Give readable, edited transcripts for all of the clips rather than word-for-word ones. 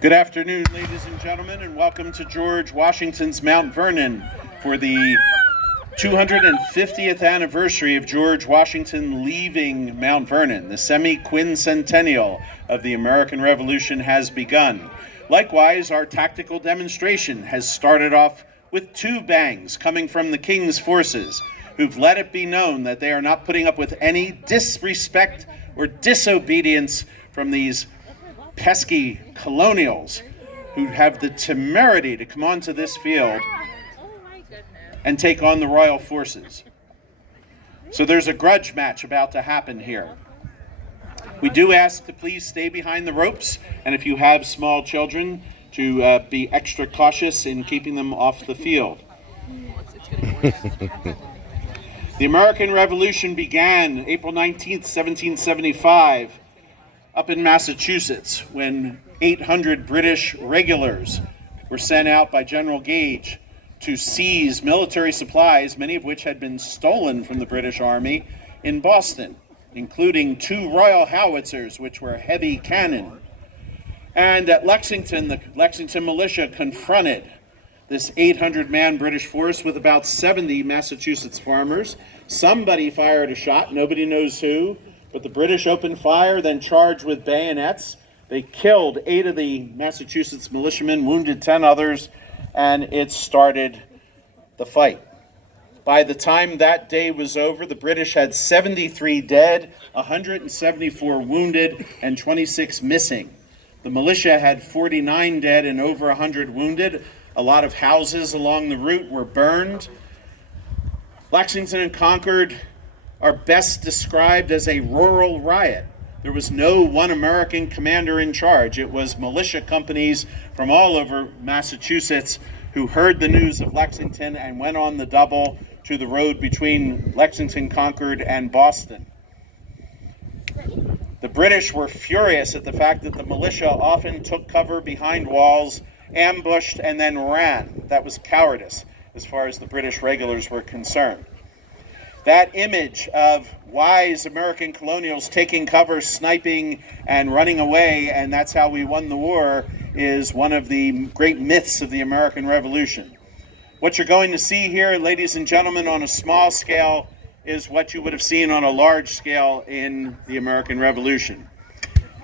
Good afternoon, ladies and gentlemen, and welcome to George Washington's Mount Vernon for the 250th anniversary of George Washington leaving Mount Vernon. The semi-quincentennial of the American Revolution has begun. Likewise, our tactical demonstration has started off with two bangs coming from the King's forces, who've let it be known that they are not putting up with any disrespect or disobedience from these pesky colonials who have the temerity to come onto this field and take on the royal forces. So there's a grudge match about to happen here. We do ask to please stay behind the ropes, and if you have small children, to be extra cautious in keeping them off the field. The American Revolution began April 19th, 1775, up in Massachusetts, when 800 British regulars were sent out by General Gage to seize military supplies, many of which had been stolen from the British Army in Boston, including 2 Royal howitzers, which were heavy cannon. And at Lexington, the Lexington militia confronted this 800-man British force with about 70 Massachusetts farmers. Somebody fired a shot, nobody knows who, but the British opened fire, then charged with bayonets. They killed 8 of the Massachusetts militiamen, wounded 10 others, and it started the fight. By the time that day was over, the British had 73 dead, 174 wounded, and 26 missing. The militia had 49 dead and over 100 wounded. A lot of houses along the route were burned. Lexington and Concord are best described as a rural riot. There was no one American commander in charge. It was militia companies from all over Massachusetts who heard the news of Lexington and went on the double to the road between Lexington, Concord, and Boston. The British were furious at the fact that the militia often took cover behind walls, ambushed, and then ran. That was cowardice as far as the British regulars were concerned. That image of wise American colonials taking cover, sniping, and running away, and that's how we won the war, is one of the great myths of the American Revolution. What you're going to see here, ladies and gentlemen, on a small scale is what you would have seen on a large scale in the American Revolution.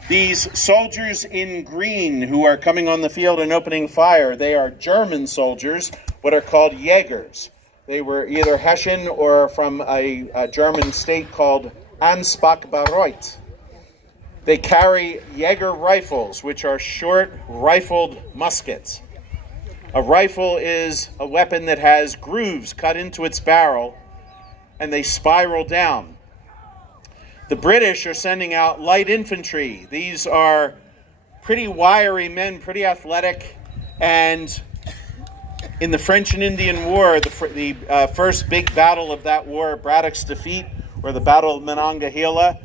These soldiers in green who are coming on the field and opening fire, they are German soldiers, what are called Jägers. They were either Hessian or from a German state called Ansbach-Bayreuth. They carry Jaeger rifles, which are short rifled muskets. A rifle is a weapon that has grooves cut into its barrel, and they spiral down. The British are sending out light infantry. These are pretty wiry men, pretty athletic, and in the French and Indian War, the first big battle of that war, Braddock's defeat, or the Battle of Monongahela,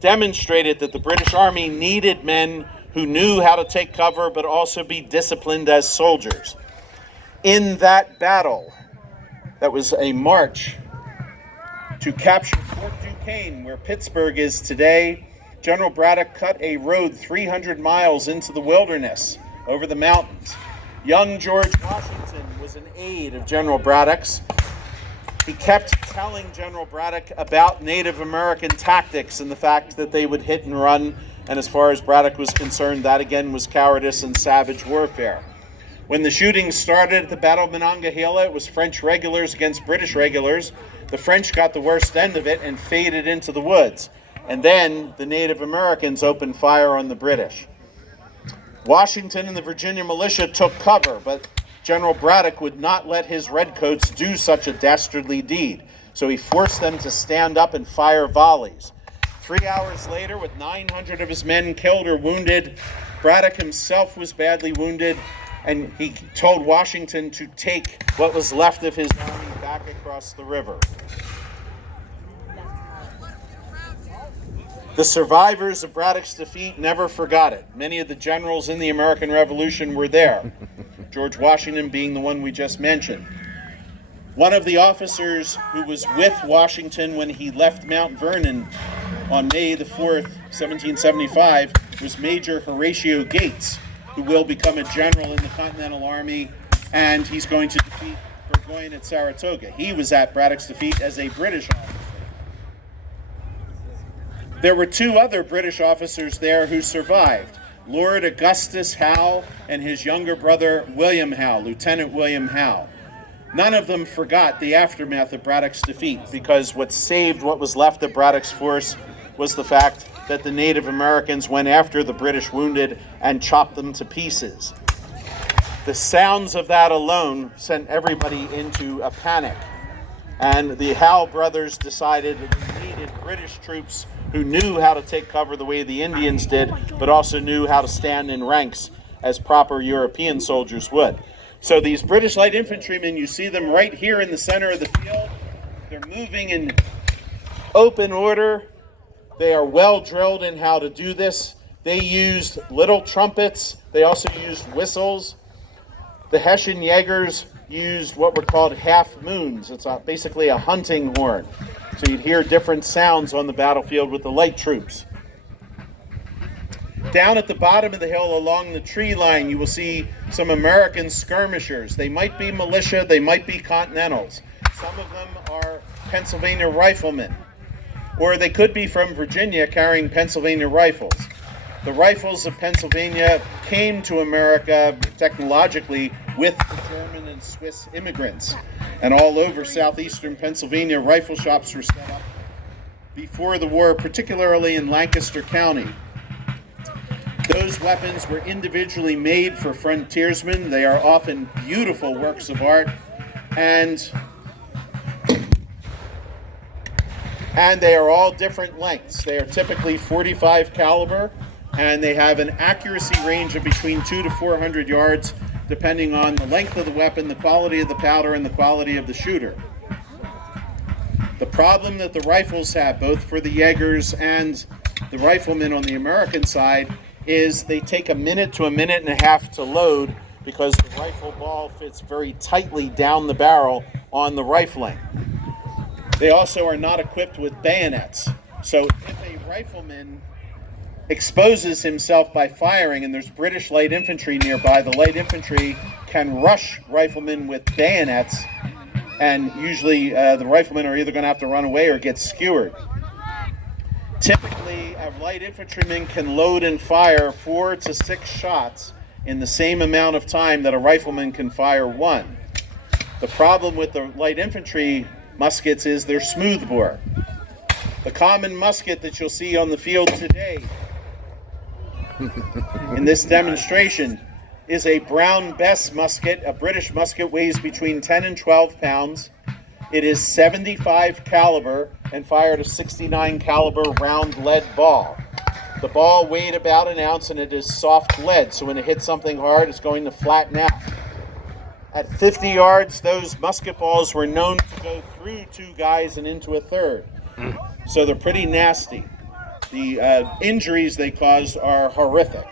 demonstrated that the British Army needed men who knew how to take cover but also be disciplined as soldiers. In that battle, that was a march to capture Fort Duquesne, where Pittsburgh is today, General Braddock cut a road 300 miles into the wilderness over the mountains. Young George Washington was an aide of General Braddock's. He kept telling General Braddock about Native American tactics and the fact that they would hit and run, and as far as Braddock was concerned, that again was cowardice and savage warfare. When the shooting started at the Battle of Monongahela, it was French regulars against British regulars. The French got the worst end of it and faded into the woods. And then the Native Americans opened fire on the British. Washington and the Virginia militia took cover, but General Braddock would not let his redcoats do such a dastardly deed. So he forced them to stand up and fire volleys. 3 hours later, with 900 of his men killed or wounded, Braddock himself was badly wounded, and he told Washington to take what was left of his army back across the river. The survivors of Braddock's defeat never forgot it. Many of the generals in the American Revolution were there, George Washington being the one we just mentioned. One of the officers who was with Washington when he left Mount Vernon on May the 4th, 1775, was Major Horatio Gates, who will become a general in the Continental Army, and he's going to defeat Burgoyne at Saratoga. He was at Braddock's defeat as a British officer. There were two other British officers there who survived: Lord Augustus Howe and his younger brother William Howe, Lieutenant William Howe. None of them forgot the aftermath of Braddock's defeat, because what saved what was left of Braddock's force was the fact that the Native Americans went after the British wounded and chopped them to pieces. The sounds of that alone sent everybody into a panic, and the Howe brothers decided that they needed British troops who knew how to take cover the way the Indians did, but also knew how to stand in ranks as proper European soldiers would. So these British light infantrymen, you see them right here in the center of the field. They're moving in open order. They are well drilled in how to do this. They used little trumpets. They also used whistles. The Hessian Jaegers used what were called half moons. It's basically a hunting horn. So you'd hear different sounds on the battlefield with the light troops. Down at the bottom of the hill along the tree line, you will see some American skirmishers. They might be militia, they might be Continentals. Some of them are Pennsylvania riflemen, or they could be from Virginia carrying Pennsylvania rifles. The rifles of Pennsylvania came to America technologically with the German and Swiss immigrants. And all over southeastern Pennsylvania, rifle shops were set up before the war, particularly in Lancaster County. Those weapons were individually made for frontiersmen. They are often beautiful works of art, and they are all different lengths. They are typically .45 caliber, and they have an accuracy range of between 200 to 400 yards, depending on the length of the weapon, the quality of the powder, and the quality of the shooter. The problem that the rifles have, both for the Jaegers and the riflemen on the American side, is they take a minute to a minute and a half to load, because the rifle ball fits very tightly down the barrel on the rifling. They also are not equipped with bayonets. So if a rifleman exposes himself by firing, and there's British light infantry nearby, the light infantry can rush riflemen with bayonets, and usually the riflemen are either going to have to run away or get skewered. Typically, a light infantryman can load and fire 4 to 6 shots in the same amount of time that a rifleman can fire one. The problem with the light infantry muskets is they're smoothbore. The common musket that you'll see on the field today in this demonstration is a Brown Bess musket. A British musket, weighs between 10 and 12 pounds. It is .75 caliber and fired a .69 caliber round lead ball. The ball weighed about an ounce, and it is soft lead, so when it hits something hard, it's going to flatten out. At 50 yards, those musket balls were known to go through 2 guys and into a third. So they're pretty nasty. The injuries they cause are horrific.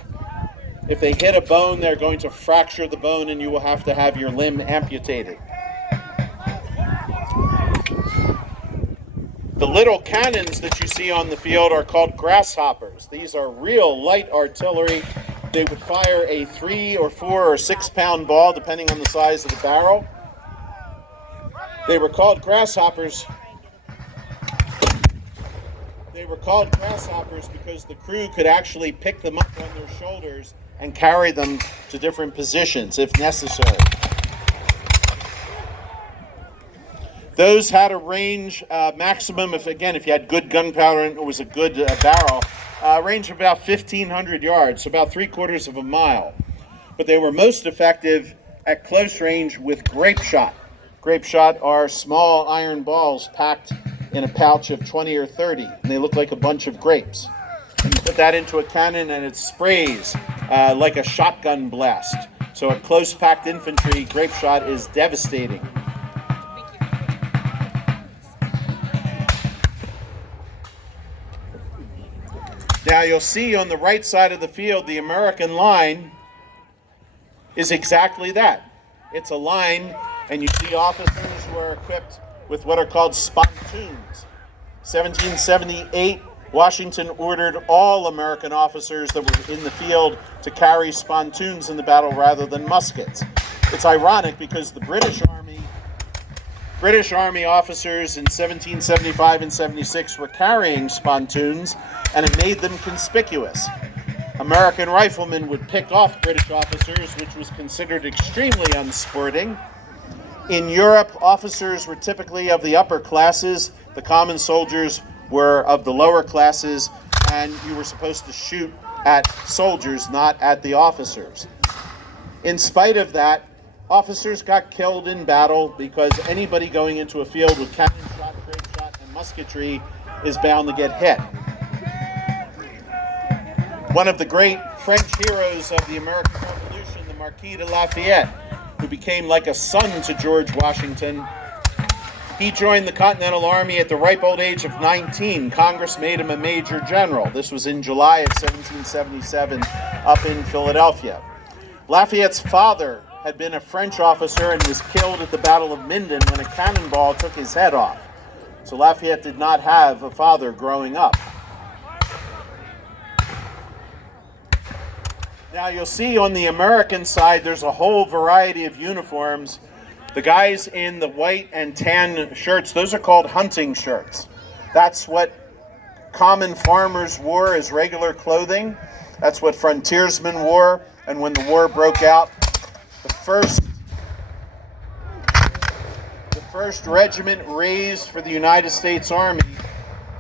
If they hit a bone, they're going to fracture the bone, and you will have to have your limb amputated. The little cannons that you see on the field are called grasshoppers. These are real light artillery. They would fire a 3 or 4 or 6 pound ball, depending on the size of the barrel. They were called grasshoppers. They were called grasshoppers because the crew could actually pick them up on their shoulders and carry them to different positions if necessary. Those had a range maximum, if you had good gunpowder and it was a good barrel, range of about 1,500 yards, so about 3/4 of a mile. But they were most effective at close range with grape shot. Grape shot are small iron balls packed in a pouch of 20 or 30, and they look like a bunch of grapes. And you put that into a cannon and it sprays like a shotgun blast. So at close packed infantry, grape shot is devastating. Now you'll see on the right side of the field, the American line is exactly that. It's a line, and you see officers who are equipped with what are called spontoons. 1778 Washington ordered all American officers that were in the field to carry spontoons in the battle rather than muskets. It's ironic because the British Army officers in 1775 and 76 were carrying spontoons, and it made them conspicuous. American riflemen would pick off British officers, which was considered extremely unsporting. In Europe, officers were typically of the upper classes. The common soldiers were of the lower classes, and you were supposed to shoot at soldiers, not at the officers. In spite of that, officers got killed in battle because anybody going into a field with cannon shot, grape shot, and musketry is bound to get hit. One of the great French heroes of the American Revolution, the Marquis de Lafayette, who became like a son to George Washington, he joined the Continental Army at the ripe old age of 19. Congress made him a major general. This was in July of 1777 up in Philadelphia. Lafayette's father had been a French officer and was killed at the Battle of Minden when a cannonball took his head off. So Lafayette did not have a father growing up. Now you'll see on the American side there's a whole variety of uniforms. The guys in the white and tan shirts, those are called hunting shirts. That's what common farmers wore as regular clothing. That's what frontiersmen wore. And when the war broke out, the first regiment raised for the United States Army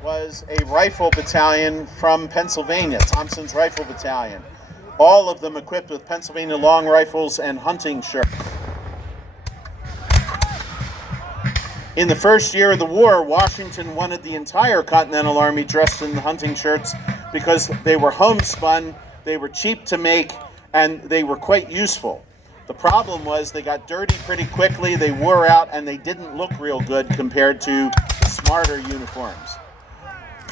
was a rifle battalion from Pennsylvania, Thompson's Rifle Battalion. All of them equipped with Pennsylvania long rifles and hunting shirts. In the first year of the war, Washington wanted the entire Continental Army dressed in the hunting shirts because they were homespun, they were cheap to make, and they were quite useful. The problem was they got dirty pretty quickly, they wore out, and they didn't look real good compared to smarter uniforms.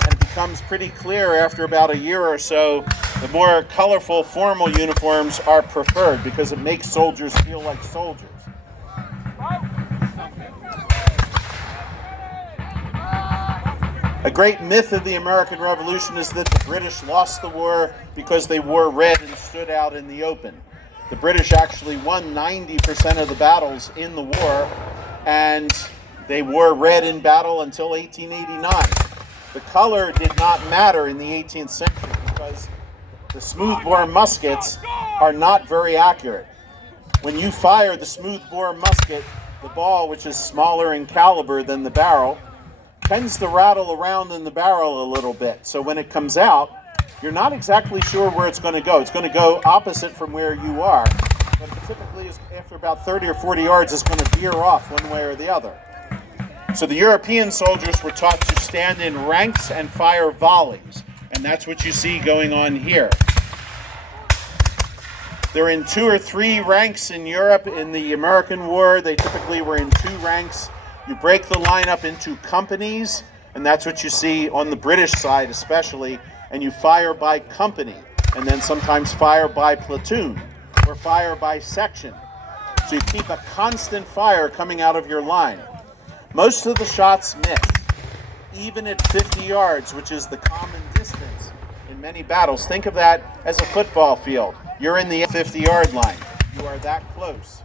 And it becomes pretty clear after about a year or so, the more colorful formal uniforms are preferred because it makes soldiers feel like soldiers. A great myth of the American Revolution is that the British lost the war because they wore red and stood out in the open. The British actually won 90% of the battles in the war, and they wore red in battle until 1889. The color did not matter in the 18th century because the smoothbore muskets are not very accurate. When you fire the smoothbore musket, the ball, which is smaller in caliber than the barrel, tends to rattle around in the barrel a little bit. So when it comes out, you're not exactly sure where it's going to go. It's going to go opposite from where you are, but typically after about 30 or 40 yards, it's going to veer off one way or the other. So the European soldiers were taught to stand in ranks and fire volleys, and that's what you see going on here. They're in 2 or 3 ranks in Europe. In the American War, they typically were in 2 ranks. You break the line up into companies, and that's what you see on the British side especially, and you fire by company, and then sometimes fire by platoon, or fire by section. So you keep a constant fire coming out of your line. Most of the shots miss, even at 50 yards, which is the common distance in many battles. Think of that as a football field. You're in the 50-yard line. You are that close.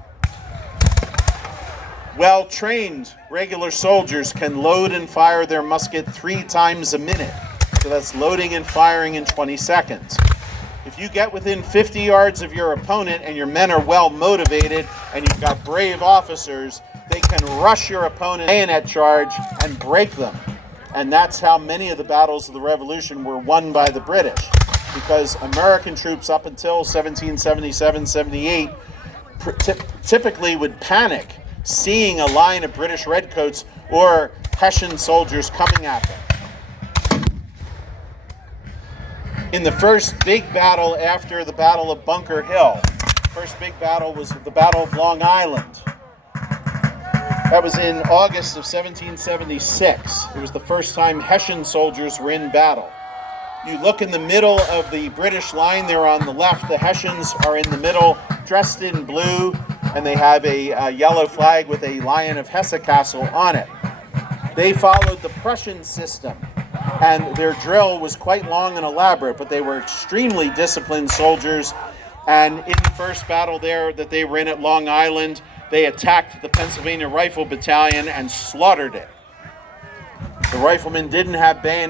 Well-trained regular soldiers can load and fire their musket 3 times a minute. So that's loading and firing in 20 seconds. If you get within 50 yards of your opponent and your men are well motivated and you've got brave officers, they can rush your opponent bayonet charge and break them. And that's how many of the battles of the Revolution were won by the British, because American troops up until 1777-78 typically would panic seeing a line of British redcoats or Hessian soldiers coming at them. In the first big battle after the Battle of Bunker Hill, the first big battle was the Battle of Long Island. That was in August of 1776. It was the first time Hessian soldiers were in battle. You look in the middle of the British line, they're on the left. The Hessians are in the middle, dressed in blue, and they have a yellow flag with a Lion of Hesse castle on it. They followed the Prussian system. and their drill was quite long and elaborate, but they were extremely disciplined soldiers. And in the first battle there that they were in at Long Island, they attacked the Pennsylvania Rifle Battalion and slaughtered it. The riflemen didn't have bayonets.